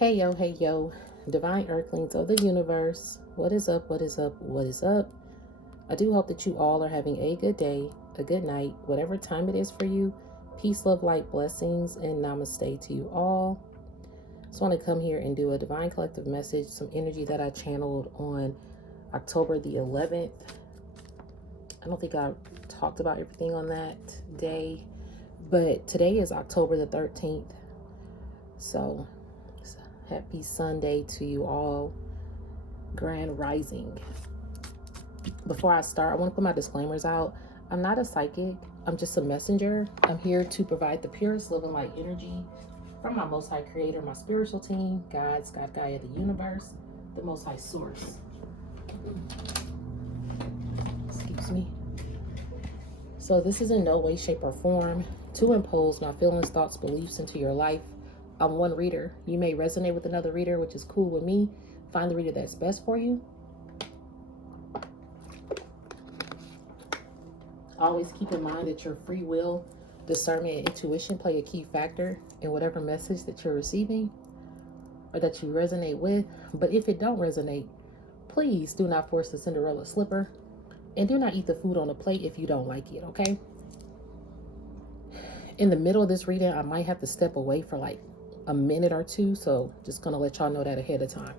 Hey yo, divine earthlings of the universe. What is up? What is up? What is up? I do hope that you all are having a good day, a good night, whatever time it is for you. Peace, love, light, blessings, and namaste to you all. Just want to come here and do a divine collective message, some energy that I channeled on October the 11th. I don't think I talked about everything on that day, but today is October the 13th. So happy Sunday to you all. Grand Rising. Before I start, I want to put my disclaimers out. I'm not a psychic. I'm just a messenger. I'm here to provide the purest living light energy from my Most High Creator, my spiritual team, God, Gaia, the universe, the Most High Source. Excuse me. So this is in no way, shape, or form to impose my feelings, thoughts, beliefs into your life. I'm one reader. You may resonate with another reader, which is cool with me. Find the reader that's best for you. Always keep in mind that your free will, discernment, and intuition play a key factor in whatever message that you're receiving or that you resonate with. But if it don't resonate, please do not force the Cinderella slipper, and do not eat the food on the plate if you don't like it, okay? In the middle of this reading, I might have to step away for like a minute or two, so just gonna let y'all know that ahead of time.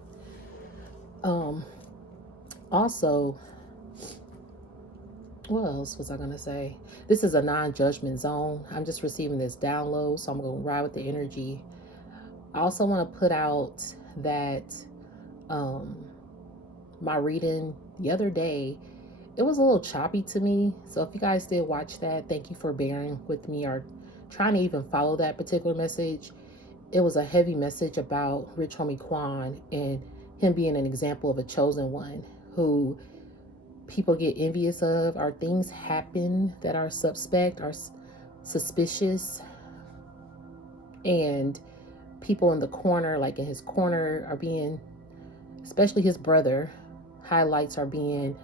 Also, what else was I gonna say? This is a non-judgment zone. I'm just receiving this download, so I'm gonna ride with the energy. I also want to put out that my reading the other day, it was a little choppy to me. So if you guys did watch that, thank you for bearing with me or trying to even follow that particular message. It was a heavy message about Rich Homie Quan and him being an example of a chosen one who people get envious of, or things happen that are suspect or suspicious, and people in the corner, like in his corner, are being, especially his brother, highlights are being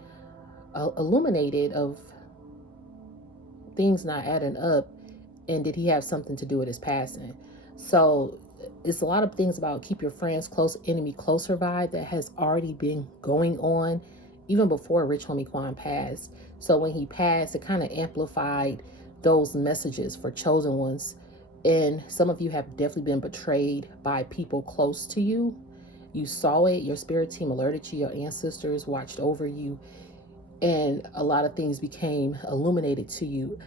illuminated of things not adding up, and did he have something to do with his passing? So it's a lot of things about keep your friends close, enemy closer vibe that has already been going on even before Rich Homie Quan passed. So when he passed, it kind of amplified those messages for chosen ones. And some of you have definitely been betrayed by people close to you. You saw it, your spirit team alerted you, your ancestors watched over you, and a lot of things became illuminated to you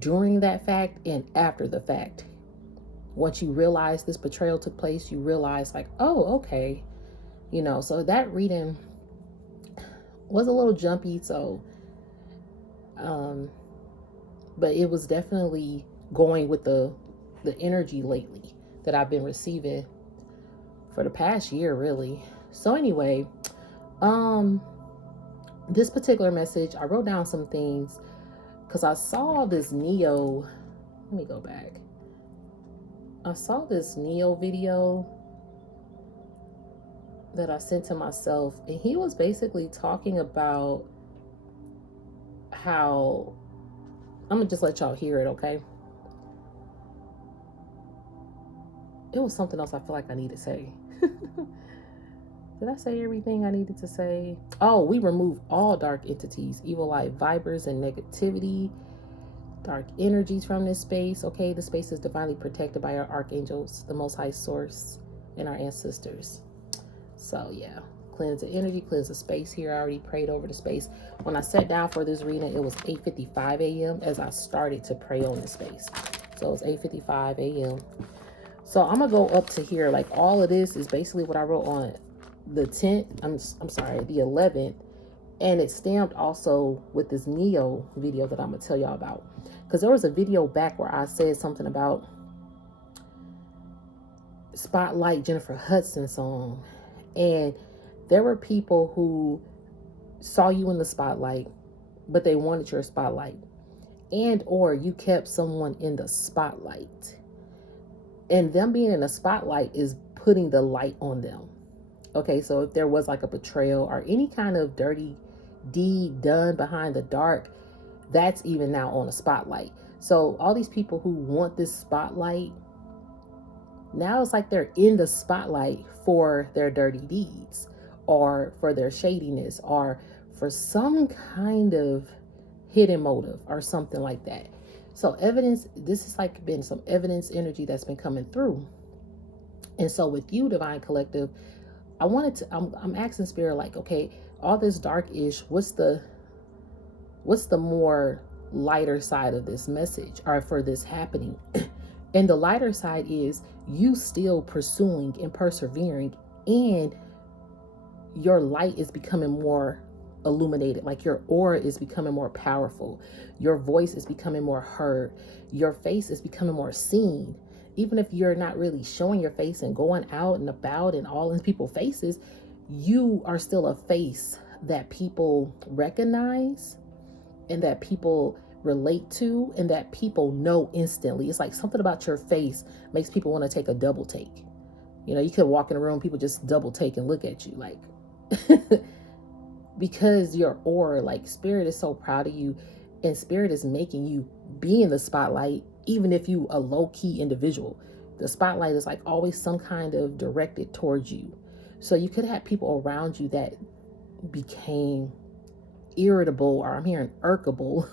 during that fact and after the fact. Once you realize this betrayal took place, you realize like, oh, okay, so that reading was a little jumpy, so but it was definitely going with the energy lately that I've been receiving for the past year, really. So anyway, this particular message, I wrote down some things because I saw this Neo. Let me go back. I saw this Neo video that I sent to myself, and he was basically talking about how, I'm gonna just let y'all hear it, okay? It was something else I feel like I need to say. Did I say everything I needed to say? Oh, we remove all dark entities, evil light vibers, and negativity, dark energies from this space. Okay, the space is divinely protected by our archangels, the Most High Source, and our ancestors. So yeah, cleanse the energy, cleanse the space here. I already prayed over the space. When I sat down for this reading, it was 8:55 a.m. as I started to pray on the space. So it was 8:55 a.m. So I'm gonna go up to here. Like all of this is basically what I wrote on the 10th. I'm sorry, the 11th, and it's stamped also with this Neo video that I'm gonna tell y'all about. Because there was a video back where I said something about Spotlight Jennifer Hudson song, and there were people who saw you in the spotlight, but they wanted your spotlight, and or you kept someone in the spotlight, and them being in the spotlight is putting the light on them. Okay, so if there was like a betrayal or any kind of dirty deed done behind the dark, that's even now on a spotlight. So all these people who want this spotlight Now it's like they're in the spotlight for their dirty deeds, or for their shadiness, or for some kind of hidden motive or something like that. So evidence, this has like been some evidence energy that's been coming through. And so with you, Divine Collective, I'm asking Spirit, like, okay, all this dark-ish, what's the more lighter side of this message, or for this happening? And the lighter side is you still pursuing and persevering, and your light is becoming more illuminated. Like your aura is becoming more powerful. Your voice is becoming more heard. Your face is becoming more seen. Even if you're not really showing your face and going out and about and all in people's faces, you are still a face that people recognize and that people relate to and that people know instantly. It's like something about your face makes people want to take a double take. You know, you could walk in a room, people just double take and look at you like, because your aura, like Spirit is so proud of you, and Spirit is making you be in the spotlight, even if you a low-key individual. The spotlight is like always some kind of directed towards you. So you could have people around you that became irritable, or I'm hearing irkable,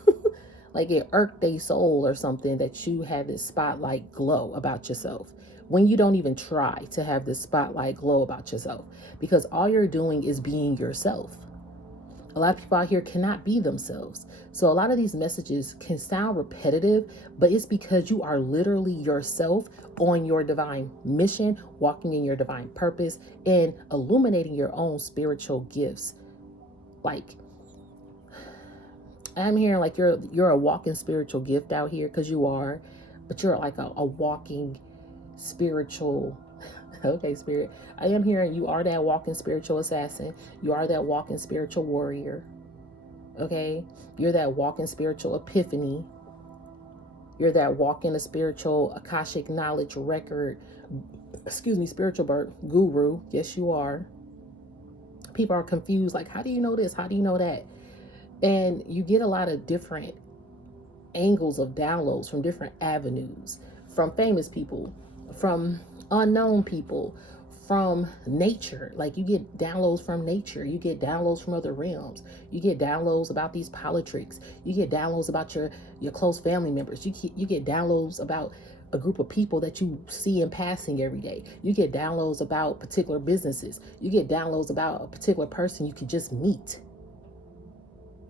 like it irked their soul or something, that you had this spotlight glow about yourself, when you don't even try to have this spotlight glow about yourself, because all you're doing is being yourself. A lot of people out here cannot be themselves. So a lot of these messages can sound repetitive, but it's because you are literally yourself on your divine mission, walking in your divine purpose, and illuminating your own spiritual gifts. Like, I'm hearing like you're a walking spiritual gift out here, because you are, but you're like a walking spiritual. Okay, Spirit, I am hearing you are that walking spiritual assassin. You are that walking spiritual warrior. Okay, you're that walking spiritual epiphany. You're that walking a spiritual Akashic knowledge record. Spiritual birth guru. Yes, you are. People are confused, like, how do you know this? How do you know that? And you get a lot of different angles of downloads from different avenues, from famous people, from unknown people, from nature. Like you get downloads from nature, you get downloads from other realms, you get downloads about these politics, you get downloads about your close family members, you get downloads about a group of people that you see in passing every day. You get downloads about particular businesses. You get downloads about a particular person you could just meet.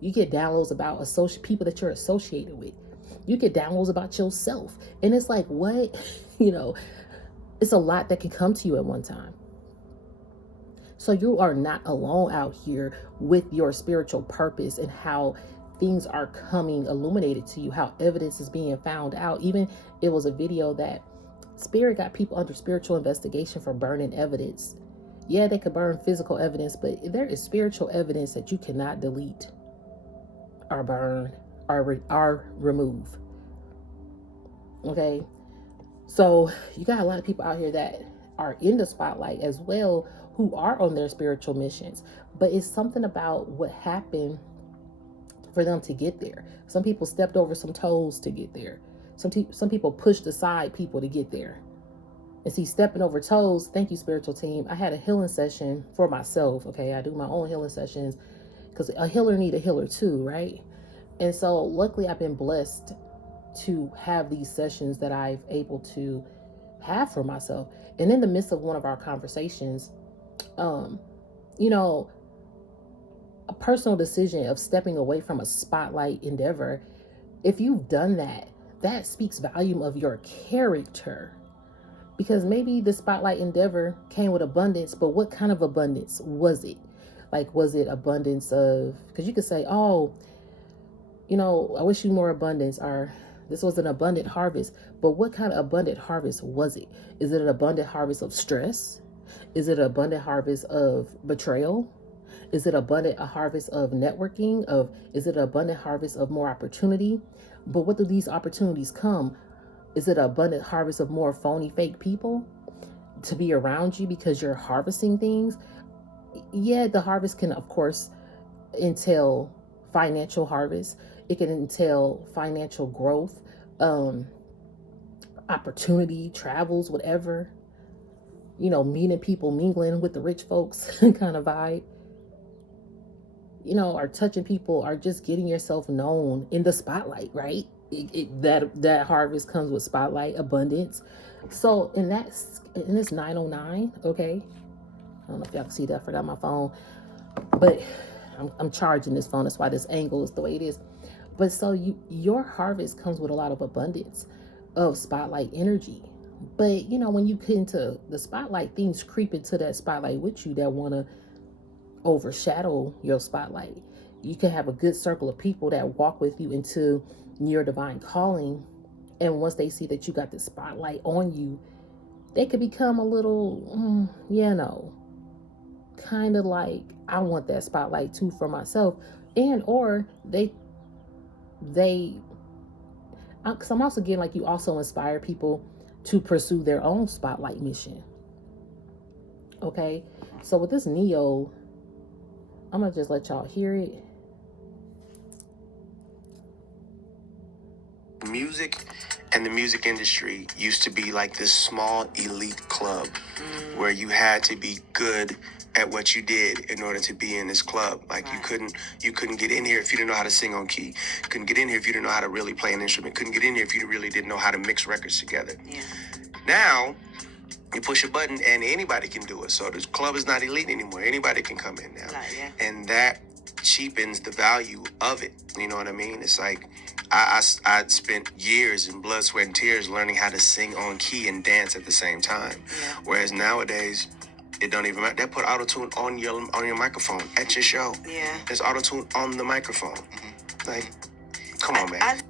You get downloads about people that you're associated with. You get downloads about yourself. And it's like, what? It's a lot that can come to you at one time. So you are not alone out here with your spiritual purpose and how things are coming illuminated to you, how evidence is being found out. Even it was a video that Spirit got people under spiritual investigation for burning evidence. Yeah, they could burn physical evidence, but there is spiritual evidence that you cannot delete or burn or remove. Okay, so you got a lot of people out here that are in the spotlight as well, who are on their spiritual missions, but it's something about what happened for them to get there. Some people stepped over some toes to get there. Some people pushed aside people to get there. And see, stepping over toes, thank you, spiritual team. I had a healing session for myself. Okay, I do my own healing sessions because a healer need a healer too, right? And so luckily I've been blessed to have these sessions that I've able to have for myself. And in the midst of one of our conversations, a personal decision of stepping away from a spotlight endeavor, if you've done that, that speaks volume of your character. Because maybe the spotlight endeavor came with abundance, but what kind of abundance was it? Like, was it abundance of, because you could say, oh, I wish you more abundance, or this was an abundant harvest, but what kind of abundant harvest was it? Is it an abundant harvest of stress? Is it an abundant harvest of betrayal? Is it abundant a harvest of networking? Is it an abundant harvest of more opportunity? But what do these opportunities come? Is it an abundant harvest of more phony, fake people to be around you because you're harvesting things? Yeah, the harvest can, of course, entail financial harvest. It can entail financial growth, opportunity, travels, whatever. meeting people, mingling with the rich folks kind of vibe, or touching people, or just getting yourself known in the spotlight, right? That harvest comes with spotlight, abundance. So in this 909, okay, I don't know if y'all can see that. I forgot my phone, but I'm charging this phone. That's why this angle is the way it is. But so your harvest comes with a lot of abundance of spotlight energy. But when you get into the spotlight, things creep into that spotlight with you that want to overshadow your spotlight. You can have a good circle of people that walk with you into your divine calling, and once they see that you got the spotlight on you, they could become a little kind of like, I want that spotlight too for myself. And or they because I'm also getting like you also inspire people to pursue their own spotlight mission. Okay, so with this Neo, I'm gonna just let y'all hear it. Music and the music industry used to be like this small elite club where you had to be good at what you did in order to be in this club. Like you couldn't get in here if you didn't know how to sing on key. Couldn't get in here if you didn't know how to really play an instrument. Couldn't get in here if you really didn't know how to mix records together. Yeah. Now you push a button and anybody can do it. So this club is not elite anymore. Anybody can come in now. And that cheapens the value of it. You know what I mean? It's like I spent years in blood, sweat, and tears learning how to sing on key and dance at the same time. Yeah. Whereas nowadays, it don't even matter. They put auto-tune on your microphone at your show. Yeah. There's auto-tune on the microphone. Like, come on, man.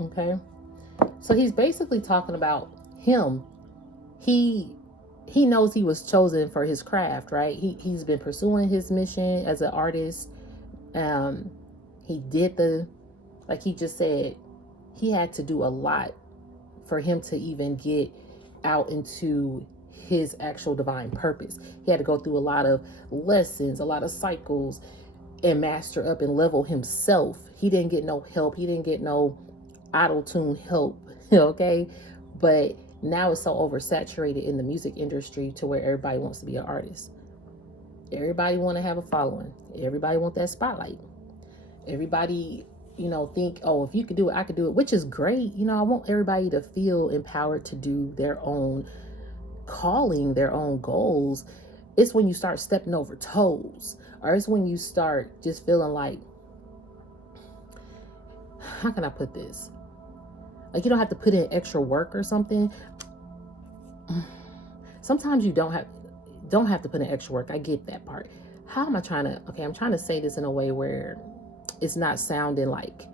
Okay. So he's basically talking about him. He knows he was chosen for his craft, right? He's been pursuing his mission as an artist. He did like he just said, he had to do a lot for him to even get out into his actual divine purpose. He had to go through a lot of lessons, a lot of cycles, and master up and level himself. He didn't get no help. He didn't get no auto-tune help, okay? But now it's so oversaturated in the music industry to where everybody wants to be an artist. Everybody want to have a following. Everybody want that spotlight. Everybody, think, oh, if you could do it, I could do it, which is great. I want everybody to feel empowered to do their own calling, their own goals. It's when you start stepping over toes, or it's when you start just feeling like, how can I put this? Like you don't have to put in extra work or something. Sometimes you don't have to put in extra work. I get that part. How am I trying to, I'm trying to say this in a way where it's not sounding like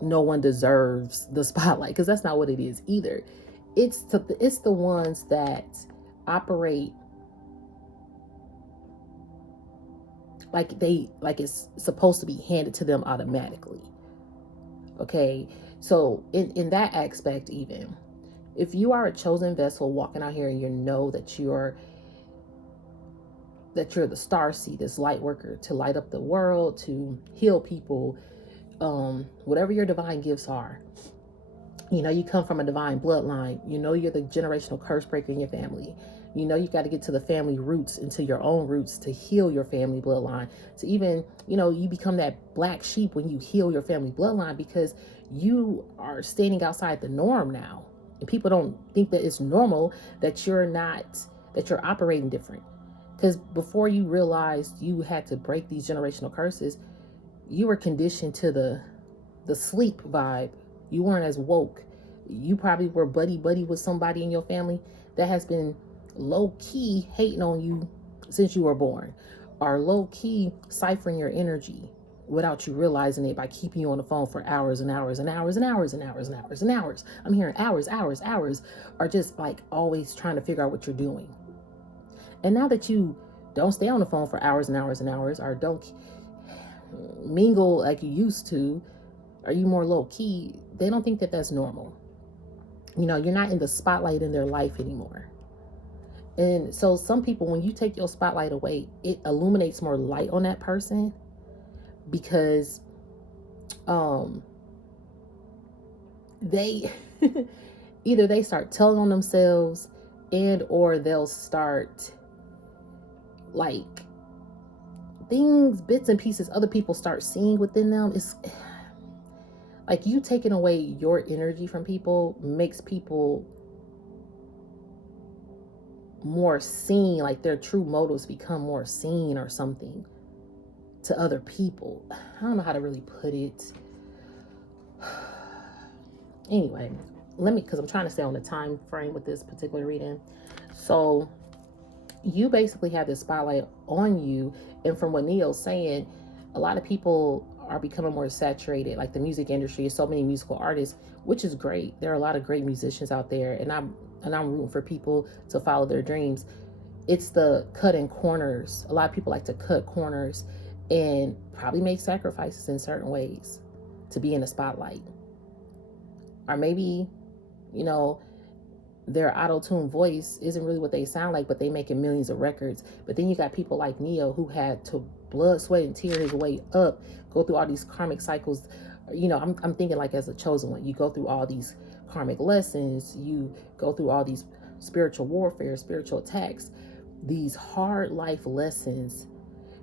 no one deserves the spotlight, because that's not what it is either. It's the ones that operate like it's supposed to be handed to them automatically. Okay, so in that aspect, even if you are a chosen vessel walking out here and you know that you're the star seed, this light worker to light up the world, to heal people, whatever your divine gifts are, you come from a divine bloodline, you're the generational curse breaker in your family, you got to get to the family roots, into your own roots, to heal your family bloodline, to even, you become that black sheep when you heal your family bloodline, because you are standing outside the norm now, and people don't think that it's normal, that you're operating different. Because before you realized you had to break these generational curses, you were conditioned to the sleep vibe. You weren't as woke. You probably were buddy with somebody in your family that has been low-key hating on you since you were born, or low-key ciphering your energy without you realizing it, by keeping you on the phone for hours and hours and hours and hours and hours and hours and hours. I'm hearing hours, or just like always trying to figure out what you're doing. And now that you don't stay on the phone for hours and hours and hours, or don't mingle like you used to, are you more low-key, they don't think that that's normal. You're not in the spotlight in their life anymore. And so some people, when you take your spotlight away, it illuminates more light on that person, because they either they start telling on themselves, and or they'll start like things, bits and pieces other people start seeing within them. It's like you taking away your energy from people makes people more seen, like their true motives become more seen or something to other people. I don't know how to really put it. Anyway, because I'm trying to stay on the time frame with this particular reading. So you basically have this spotlight on you, and from what Neo's saying, a lot of people are becoming more saturated. Like the music industry, so many musical artists, which is great. There are a lot of great musicians out there, and I'm rooting for people to follow their dreams. It's the cutting corners. A lot of people like to cut corners and probably make sacrifices in certain ways to be in the spotlight. Or maybe, you know, their auto-tune voice isn't really what they sound like, but they making millions of records. But then you got people like Neo who had to blood, sweat, and tear his way up, go through all these karmic cycles. You know, I'm thinking like as a chosen one, you go through all these karmic lessons, you go through all these spiritual warfare, spiritual attacks, these hard life lessons.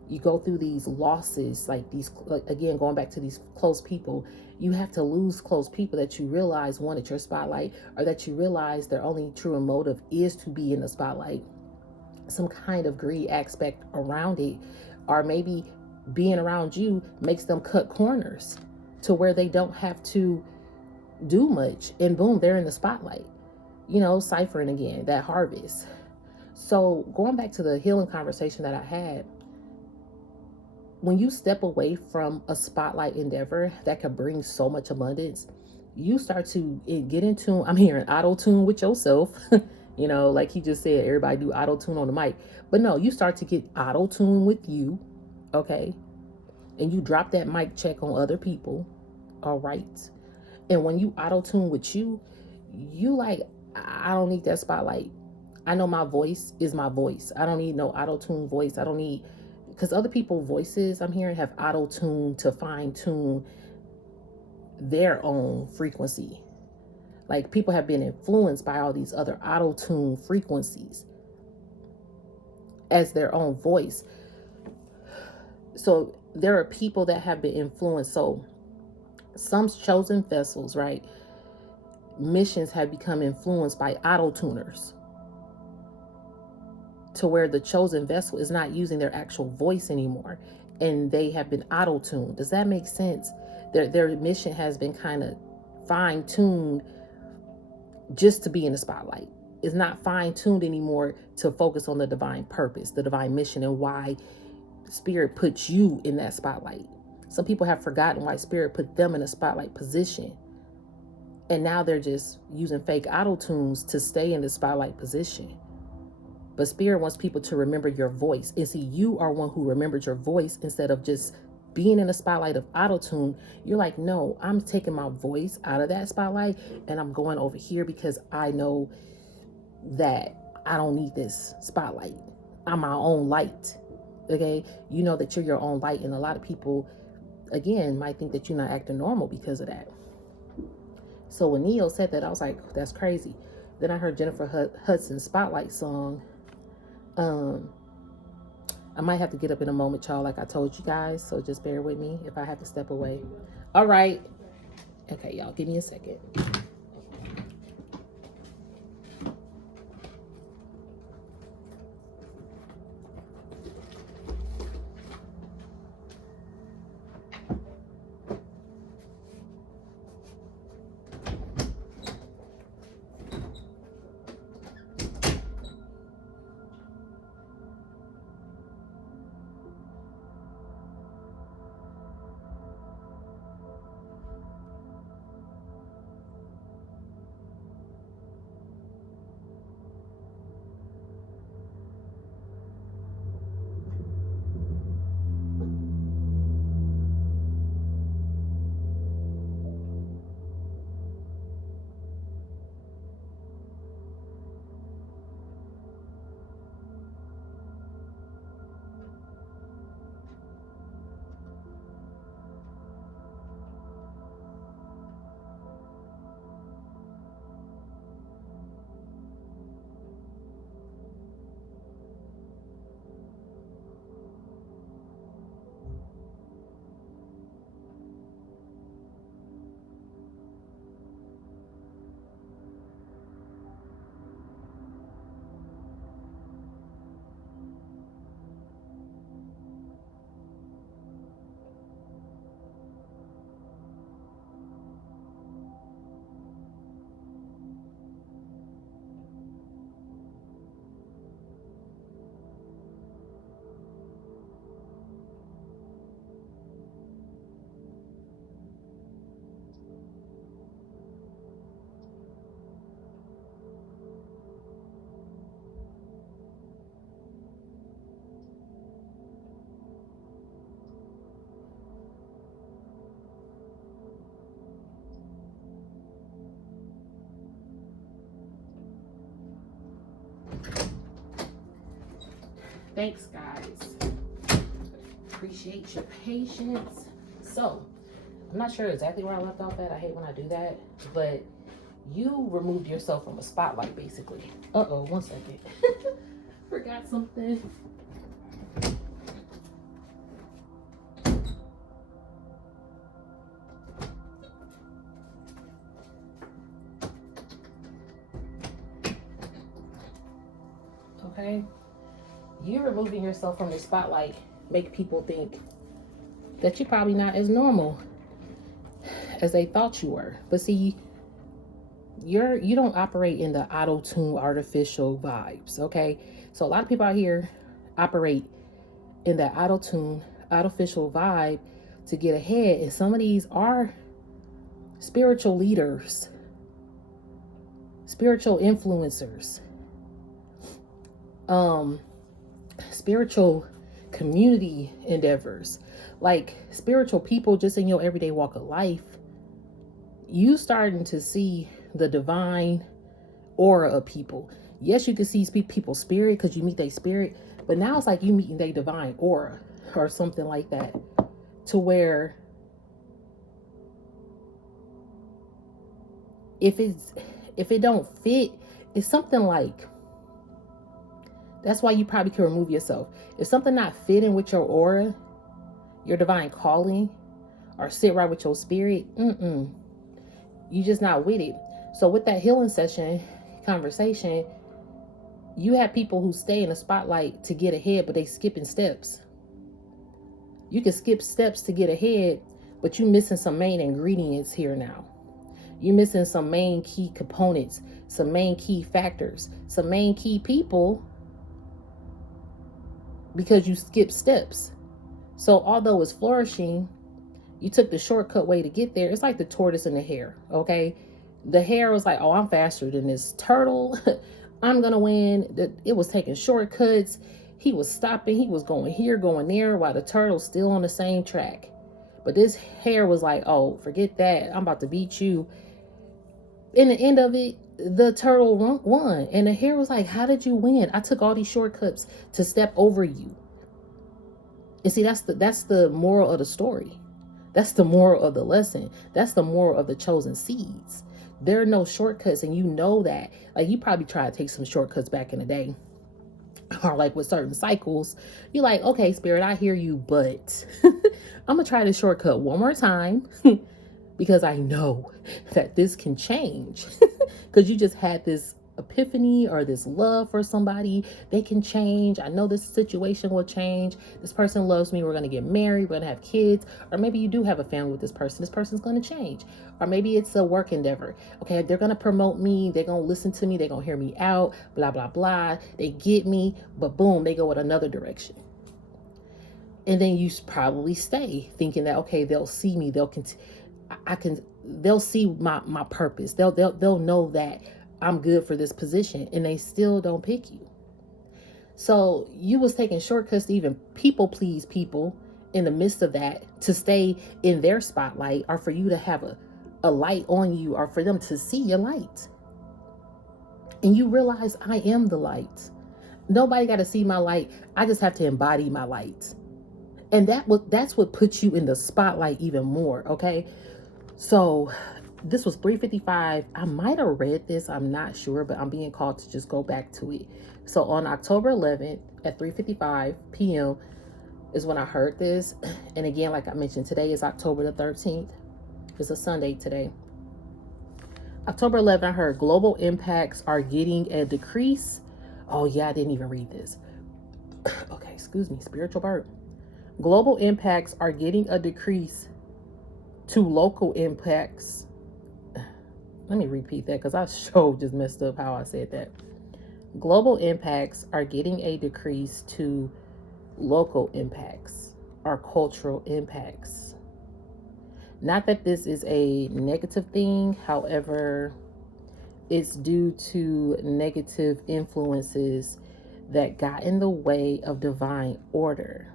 You go through these losses, like these, like, again, going back to these close people. You have to lose close people that you realize wanted your spotlight, or that you realize their only true motive is to be in the spotlight. Some kind of greed aspect around it, or maybe being around you makes them cut corners to where they don't have to do much, and boom, they're in the spotlight. You know, Siphon again, that harvest. So going back to the healing conversation that I had, when you step away from a spotlight endeavor that could bring so much abundance, you start to get in tune. I'm hearing auto tune with yourself. You know, like he just said, everybody do auto tune on the mic. But no, you start to get auto tune with you. Okay. And you drop that mic check on other people. All right. And when you auto tune with you, you like, I don't need that spotlight. I know my voice is my voice. I don't need no auto tune voice. I don't need, because other people's voices I'm hearing have auto tune to fine tune their own frequency. Like people have been influenced by all these other auto tune frequencies as their own voice. So there are people that have been influenced. So some chosen vessels, right? Missions have become influenced by auto tuners, to where the chosen vessel is not using their actual voice anymore, and they have been auto-tuned. Does that make sense? Their mission has been kind of fine-tuned just to be in the spotlight. It's not fine-tuned anymore to focus on the divine purpose, the divine mission, and why Spirit puts you in that spotlight. Some people have forgotten why Spirit put them in a spotlight position, and now they're just using fake auto-tunes to stay in the spotlight position. But Spirit wants people to remember your voice. And see, you are one who remembers your voice instead of just being in the spotlight of auto-tune. You're like, no, I'm taking my voice out of that spotlight and I'm going over here because I know that I don't need this spotlight. I'm my own light. Okay? You know that you're your own light. And a lot of people, again, might think that you're not acting normal because of that. So when Neo said that, I was like, that's crazy. Then I heard Jennifer Hudson's Spotlight song. I might have to get up in a moment, y'all, like I told you guys. So just bear with me if I have to step away. All right. Okay, y'all, give me a second. Thanks, guys. Appreciate your patience. So, I'm not sure exactly where I left off at. I hate when I do that. But you removed yourself from a spotlight, basically. Uh-oh, one second. Forgot something. Okay? You removing yourself from the spotlight make people think that you're probably not as normal as they thought you were. But see, you don't operate in the auto-tune artificial vibes, okay? So a lot of people out here operate in that auto-tune artificial vibe to get ahead, and some of these are spiritual leaders, spiritual influencers, spiritual community endeavors, like spiritual people just in your everyday walk of life. You starting to see the divine aura of people. Yes, you can see people's spirit because you meet their spirit, but now it's like you meeting their divine aura or something like that, to where if it don't fit, it's something like, that's why you probably can remove yourself. If something not fitting with your aura, your divine calling, or sit right with your spirit, you just not with it. So with that healing session conversation, you have people who stay in the spotlight to get ahead, but they skipping steps. You can skip steps to get ahead, but you missing some main ingredients here now. You missing some main key components, some main key factors, some main key people, because you skip steps. So although it's flourishing, you took the shortcut way to get there. It's like the tortoise and the hare, okay? The hare was like, oh, I'm faster than this turtle. I'm going to win. It was taking shortcuts. He was stopping. He was going here, going there, while the turtle's still on the same track. But this hare was like, oh, forget that. I'm about to beat you. In the end of it, the turtle won. And the hare was like, how did you win? I took all these shortcuts to step over you. And see, that's the moral of the story. That's the moral of the lesson. That's the moral of the chosen seeds. There are no shortcuts, and you know that. Like, you probably tried to take some shortcuts back in the day. Or like with certain cycles, you're like, okay, spirit, I hear you, but I'm going to try the shortcut one more time because I know that this can change. Because you just had this epiphany or this love for somebody. They can change. I know this situation will change. This person loves me. We're going to get married. We're going to have kids. Or maybe you do have a family with this person. This person's going to change. Or maybe it's a work endeavor. Okay, they're going to promote me. They're going to listen to me. They're going to hear me out. Blah, blah, blah. They get me. But boom, they go in another direction. And then you probably stay thinking that, okay, they'll see me. They'll see my purpose. They'll know that I'm good for this position, and they still don't pick you. So you was taking shortcuts to even people please people in the midst of that, to stay in their spotlight, or for you to have a light on you, or for them to see your light. And you realize, I am the light. Nobody got to see my light. I just have to embody my light. And that's what puts you in the spotlight even more, okay? So this was 3:55. I might have read this. I'm not sure, but I'm being called to just go back to it. So on October 11th at 3:55 p.m. is when I heard this. And again, like I mentioned, today is October the 13th. It's a Sunday today. October 11th, I heard global impacts are getting a decrease. Oh yeah, I didn't even read this. Okay, excuse me, spiritual burp. Global impacts are getting a decrease to local impacts. Let me repeat that because I just messed up how I said that. Global impacts are getting a decrease to local impacts or cultural impacts. Not that this is a negative thing, however, it's due to negative influences that got in the way of divine order.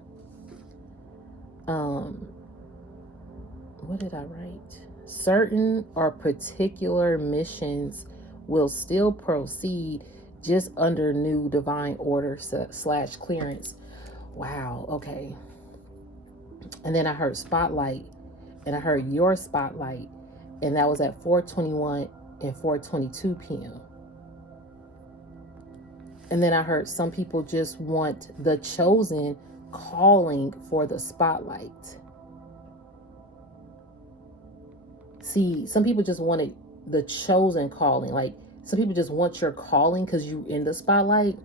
What did I write? Certain or particular missions will still proceed just under new divine order slash clearance. Wow. Okay. And then I heard spotlight, and I heard your spotlight, and that was at 4:21 and 4:22 p.m. And then I heard some people just want the chosen calling for the spotlight. See, some people just wanted the chosen calling. Like, some people just want your calling because you in the spotlight.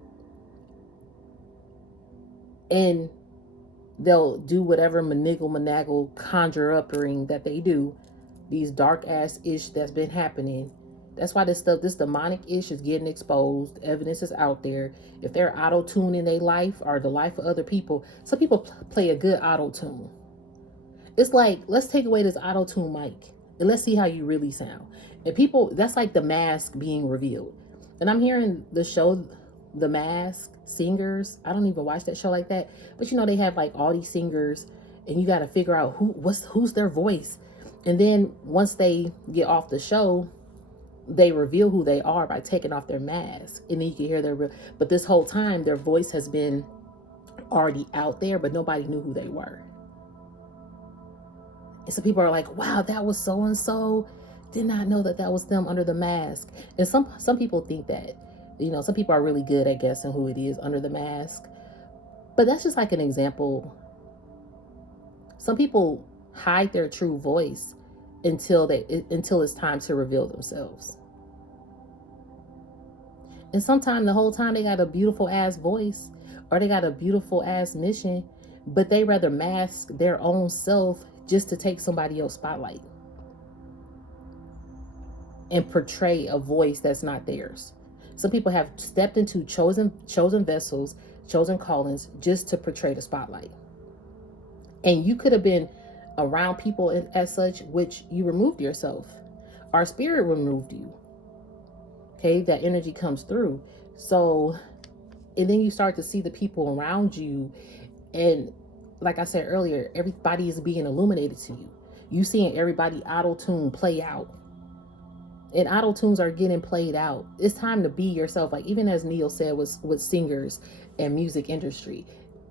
And they'll do whatever managgle conjure upping that they do. These dark ass ish that's been happening. That's why this demonic ish is getting exposed. Evidence is out there. If they're auto-tuning their life or the life of other people, some people play a good auto-tune. It's like, let's take away this auto-tune mic and let's see how you really sound. And people, that's like the mask being revealed. And I'm hearing the show, The Mask, singers. I don't even watch that show like that. But you know, they have like all these singers and you got to figure out who's their voice. And then once they get off the show, they reveal who they are by taking off their mask, and then you can hear their real. But this whole time, their voice has been already out there, but nobody knew who they were. And so people are like, "Wow, that was so and so. Did not know that was them under the mask." And some people think that, you know, some people are really good at guessing who it is under the mask. But that's just like an example. Some people hide their true voice until it's time to reveal themselves. And sometimes the whole time they got a beautiful ass voice or they got a beautiful ass mission, but they rather mask their own self just to take somebody else's spotlight and portray a voice that's not theirs. Some people have stepped into chosen vessels, chosen callings just to portray the spotlight. And you could have been around people as such, which you removed yourself. Our spirit removed you. Okay, that energy comes through. So, and then you start to see the people around you. And like I said earlier, everybody is being illuminated to you. You seeing everybody auto-tune play out. And auto-tunes are getting played out. It's time to be yourself. Like even as Neil said with singers and music industry,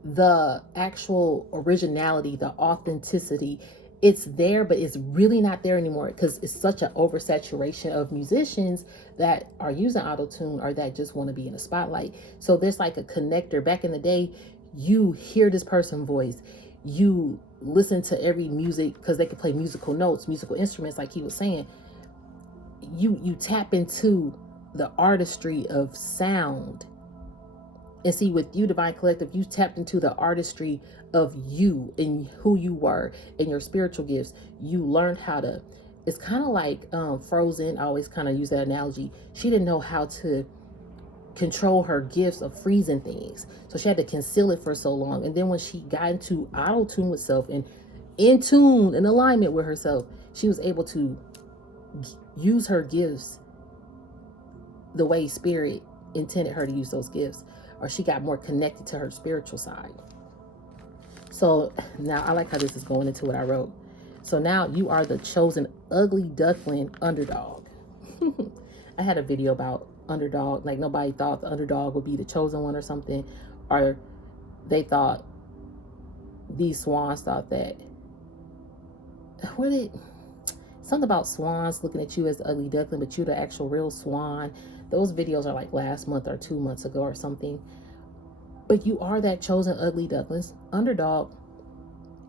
the actual originality, the authenticity, it's there, but it's really not there anymore because it's such an oversaturation of musicians that are using auto-tune or that just want to be in the spotlight. So there's like a connector. Back in the day, you hear this person's voice, you listen to every music because they could play musical notes, musical instruments, like he was saying. You tap into the artistry of sound. And see, with you, Divine Collective, you tapped into the artistry of you and who you were and your spiritual gifts. You learned how to, it's kind of like Frozen. I always kind of use that analogy. She didn't know how to control her gifts of freezing things. So she had to conceal it for so long. And then when she got into auto-tune with self and in tune and alignment with herself, she was able to use her gifts the way spirit intended her to use those gifts. Or she got more connected to her spiritual side. So now I like how this is going into what I wrote. So now you are the chosen ugly duckling underdog. I had a video about underdog. Like nobody thought the underdog would be the chosen one or something. Or they thought, these swans thought that. Something about swans looking at you as the ugly duckling, but you're the actual real swan. Those videos are like last month or 2 months ago or something. But you are that chosen ugly duckling underdog.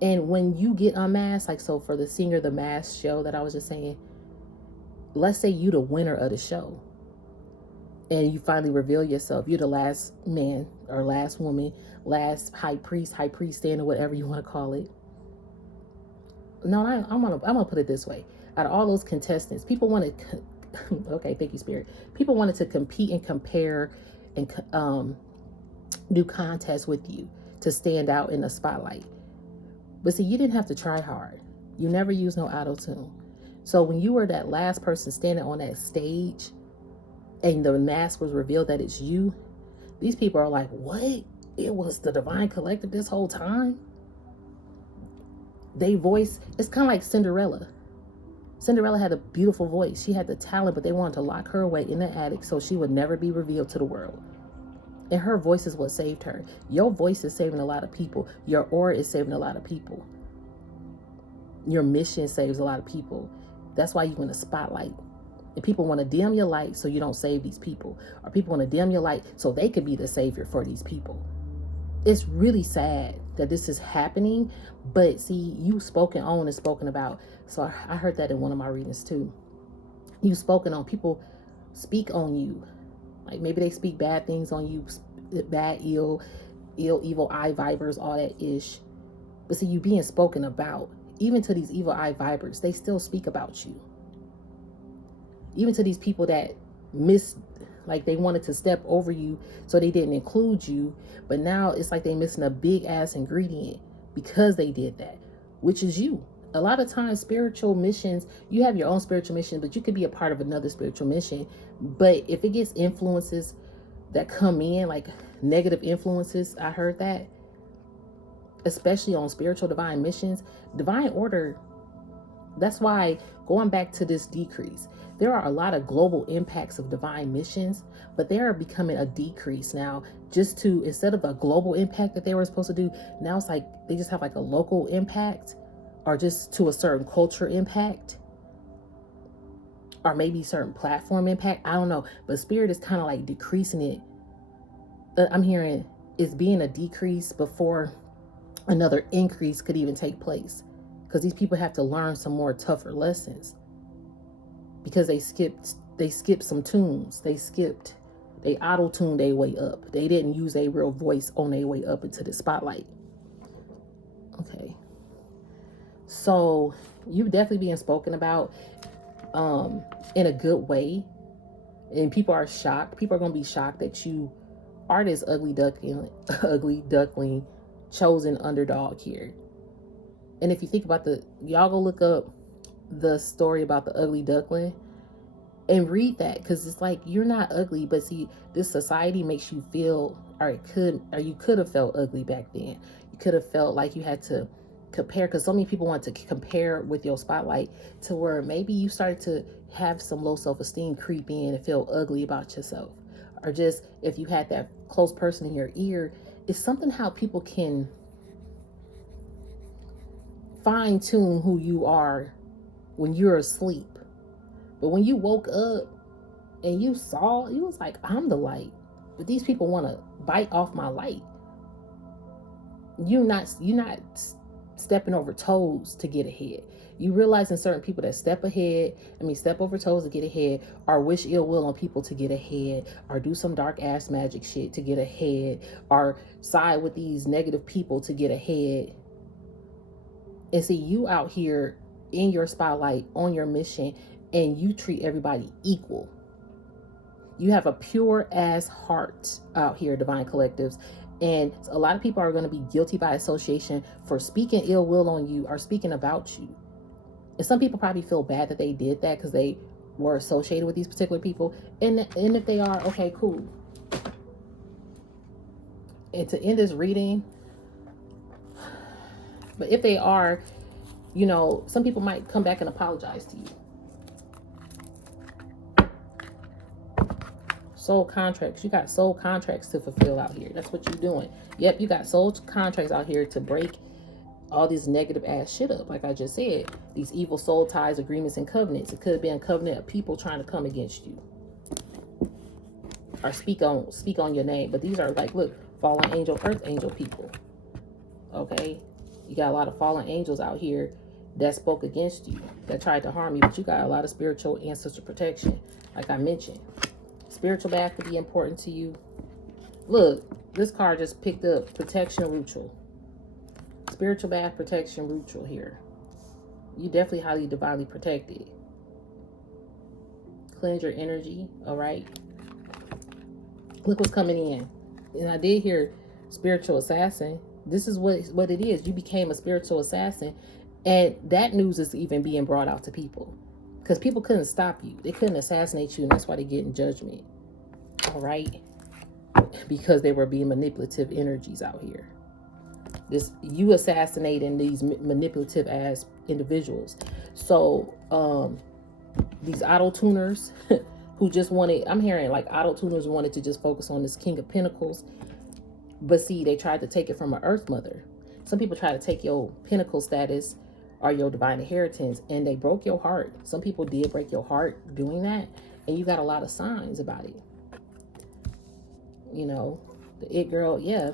And when you get unmasked, like so for the singer, the mask show that I was just saying, let's say you the winner of the show. And you finally reveal yourself. You're the last man or last woman, last high priestess, or whatever you want to call it. No, I'm gonna put it this way. Out of all those contestants, people wanted okay, thank you, Spirit. People wanted to compete and compare and do contests with you to stand out in the spotlight. But see, you didn't have to try hard. You never used no auto-tune. So when you were that last person standing on that stage and the mask was revealed that it's you, these people are like, what? It was the Divine Collective this whole time? They voice, it's kind of like Cinderella. Cinderella had a beautiful voice. She had the talent, but they wanted to lock her away in the attic so she would never be revealed to the world. And her voice is what saved her. Your voice is saving a lot of people. Your aura is saving a lot of people. Your mission saves a lot of people. That's why you want a spotlight. And people want to dim your light so you don't save these people. Or people want to dim your light so they could be the savior for these people. It's really sad that this is happening. But see, you spoken on and spoken about. So I heard that in one of my readings too. You spoken on. People speak on you. Like maybe they speak bad things on you. Bad, evil, eye vibers, all that ish. But see, you being spoken about. Even to these evil eye vibers, they still speak about you. Even to these people that like they wanted to step over you so they didn't include you, but now it's like they missing a big ass ingredient because they did that, which is you. A lot of times spiritual missions, you have your own spiritual mission, but you could be a part of another spiritual mission. But if it gets influences that come in, like negative influences, I heard that, especially on spiritual divine missions, divine order. That's why, going back to this decrease, there are a lot of global impacts of divine missions, but they are becoming a decrease now. Just to, instead of a global impact that they were supposed to do, now it's like they just have like a local impact, or just to a certain culture impact, or maybe certain platform impact. I don't know, but spirit is kind of like decreasing it. I'm hearing it's being a decrease before another increase could even take place, because these people have to learn some more tougher lessons, because they skipped some tunes. They auto-tuned their way up. They didn't use a real voice on their way up into the spotlight. Okay, so you definitely being spoken about in a good way, and people are shocked. People are going to be shocked that you are this ugly duckling chosen underdog here. And if you think about y'all go look up the story about the ugly duckling and read that, because it's like, you're not ugly, but see, this society makes you feel, or you could have felt ugly back then. You could have felt like you had to compare, because so many people want to compare with your spotlight, to where maybe you started to have some low self-esteem creep in and feel ugly about yourself. Or just if you had that close person in your ear, it's something how people can fine tune who you are when you're asleep. But when you woke up and you saw, you was like, I'm the light. But these people want to bite off my light. You're not stepping over toes to get ahead. You realizing certain people that step over toes to get ahead, or wish ill will on people to get ahead, or do some dark ass magic shit to get ahead, or side with these negative people to get ahead. And see, you out here in your spotlight on your mission, and you treat everybody equal. You have a pure ass heart out here, divine collectives. And a lot of people are going to be guilty by association for speaking ill will on you or speaking about you. And some people probably feel bad that they did that because they were associated with these particular people. And if they are, okay, cool. And to end this reading, but if they are, some people might come back and apologize to you. Soul contracts. You got soul contracts to fulfill out here. That's what you're doing. Yep, you got soul contracts out here to break all this negative ass shit up. Like I just said, these evil soul ties, agreements, and covenants. It could have been a covenant of people trying to come against you or speak on your name. But these are like, look, fallen angel, earth angel people. Okay, you got a lot of fallen angels out here that spoke against you, that tried to harm you. But you got a lot of spiritual ancestor protection, like I mentioned. Spiritual bath could be important to you. Look, this card just picked up protection ritual. Spiritual bath protection ritual here. You definitely highly divinely protected. Cleanse your energy, all right? Look what's coming in. And I did hear spiritual assassin. This is what it is. You became a spiritual assassin. And that news is even being brought out to people. Because people couldn't stop you. They couldn't assassinate you, and that's why they get in judgment. All right? Because they were being manipulative energies out here. You assassinating these manipulative ass individuals. So these auto tuners who just wanted, I'm hearing like auto tuners wanted to just focus on this King of Pentacles. But see, they tried to take it from an Earth Mother. Some people try to take your pinnacle status or your divine inheritance, and they broke your heart. Some people did break your heart doing that, and you got a lot of signs about it. You know, the it girl, yeah,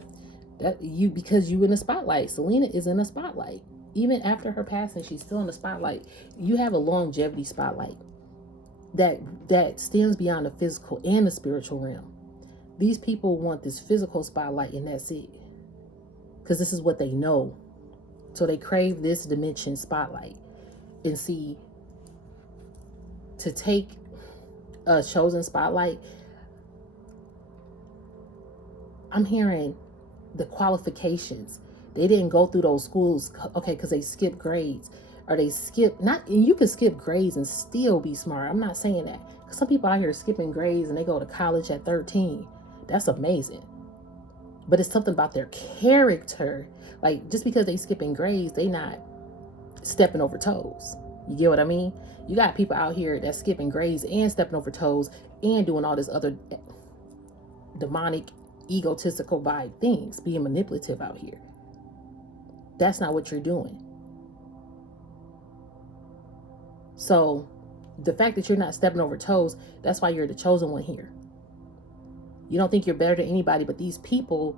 that you, because you in the spotlight. Selena is in the spotlight. Even after her passing, she's still in the spotlight. You have a longevity spotlight that stems beyond the physical and the spiritual realm. These people want this physical spotlight, and that's it. Because this is what they know. So they crave this dimension spotlight. And see, to take a chosen spotlight, I'm hearing the qualifications. They didn't go through those schools, okay, because they skipped grades. Or they skip, not, and you can skip grades and still be smart. I'm not saying that. Because some people out here skipping grades and they go to college at 13. That's amazing. But it's something about their character. Like, just because they skipping grades, they not stepping over toes. You get what I mean? You got people out here that's skipping grades and stepping over toes and doing all this other demonic, egotistical vibe things, being manipulative out here. That's not what you're doing. So the fact that you're not stepping over toes, that's why you're the chosen one here. You don't think you're better than anybody, but these people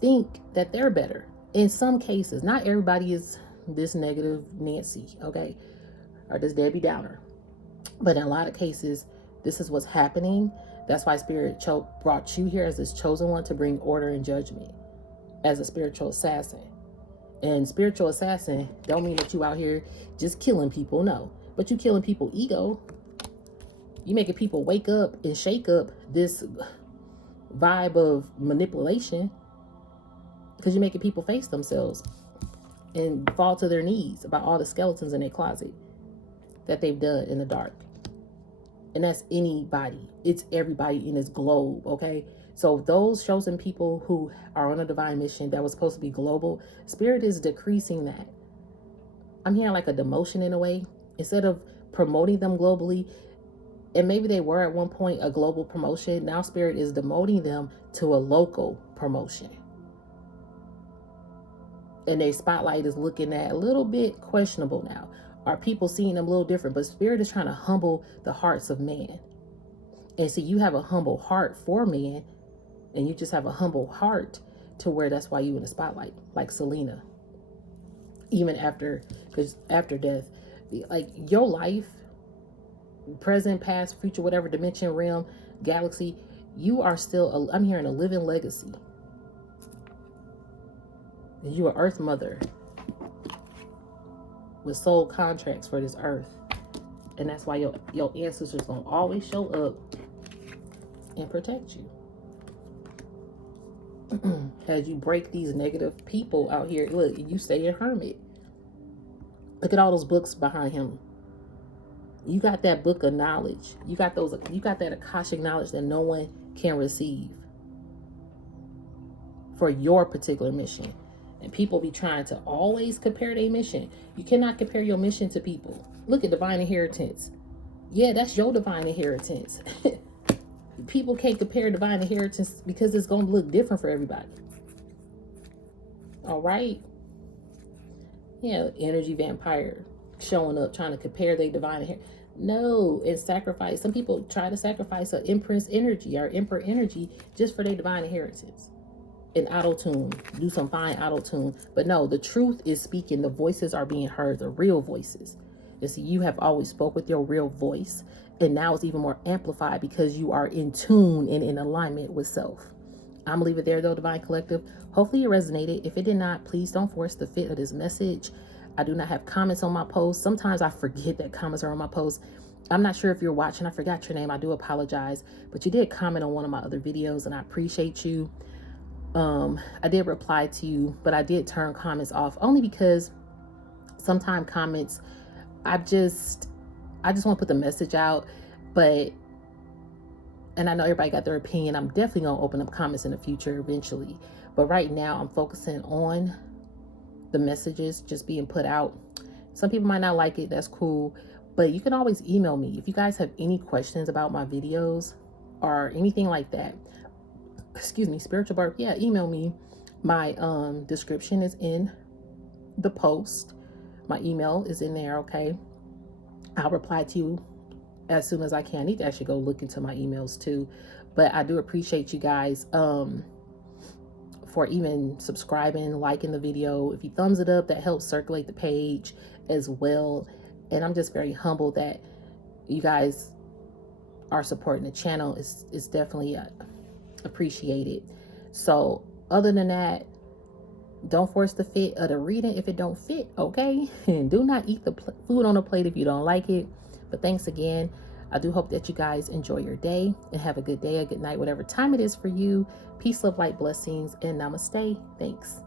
think that they're better. In some cases, not everybody is this negative Nancy, okay? Or this Debbie Downer. But in a lot of cases, this is what's happening. That's why Spirit brought you here as this chosen one to bring order and judgment as a spiritual assassin. And spiritual assassin don't mean that you out here just killing people, no. But you killing people ego. You making people wake up and shake up this vibe of manipulation, because you're making people face themselves and fall to their knees about all the skeletons in their closet that they've done in the dark. And that's anybody. It's everybody in this globe, okay? So those chosen people who are on a divine mission that was supposed to be global, Spirit is decreasing that. I'm hearing like a demotion in a way. Instead of promoting them globally, and maybe they were at one point a global promotion, now Spirit is demoting them to a local promotion. And their spotlight is looking at a little bit questionable now. Are people seeing them a little different? But Spirit is trying to humble the hearts of man. And see, you have a humble heart for man, and you just have a humble heart to where that's why you in the spotlight, like Selena. Even after, because after death, like your life, present, past, future, whatever dimension, realm, galaxy, you are still, I'm hearing a living legacy. And you are Earth Mother with soul contracts for this earth. And that's why your ancestors gonna always show up and protect you. As you break these negative people out here. Look, you stay a hermit. Look at all those books behind him. You got that book of knowledge. You got that Akashic knowledge that no one can receive for your particular mission. And people be trying to always compare their mission. You cannot compare your mission to people. Look at divine inheritance. Yeah, that's your divine inheritance. People can't compare divine inheritance because it's going to look different for everybody. All right. Yeah, energy vampire showing up trying to compare their divine inheritance. No, and sacrifice. Some people try to sacrifice an empress energy or emperor energy just for their divine inheritance. And auto-tune, do some fine auto-tune. But no, the truth is speaking. The voices are being heard, the real voices. You see, you have always spoke with your real voice. And now it's even more amplified because you are in tune and in alignment with self. I'm gonna leave it there though, Divine Collective. Hopefully it resonated. If it did not, please don't force the fit of this message. I do not have comments on my posts. Sometimes I forget that comments are on my posts. I'm not sure if you're watching. I forgot your name. I do apologize. But you did comment on one of my other videos and I appreciate you. I did reply to you, but I did turn comments off only because sometimes comments, I just want to put the message out, and I know everybody got their opinion. I'm definitely going to open up comments in the future eventually. But right now I'm focusing on the messages just being put out. Some people might not like it. That's cool. But you can always email me if you guys have any questions about my videos or anything like that. Excuse me, spiritual burp. Yeah, email me. My description is in the post. My email is in there, okay? I'll reply to you as soon as I can. I need to actually go look into my emails too. But I do appreciate you guys for even subscribing, liking the video. If you thumbs it up, that helps circulate the page as well. And I'm just very humbled that you guys are supporting the channel. It's definitely appreciated. So other than that, don't force the fit of the reading if it don't fit, okay? And do not eat the food on the plate if you don't like it. But thanks again. I do hope that you guys enjoy your day and have a good day, a good night, whatever time it is for you. Peace, love, light, blessings, and namaste. Thanks.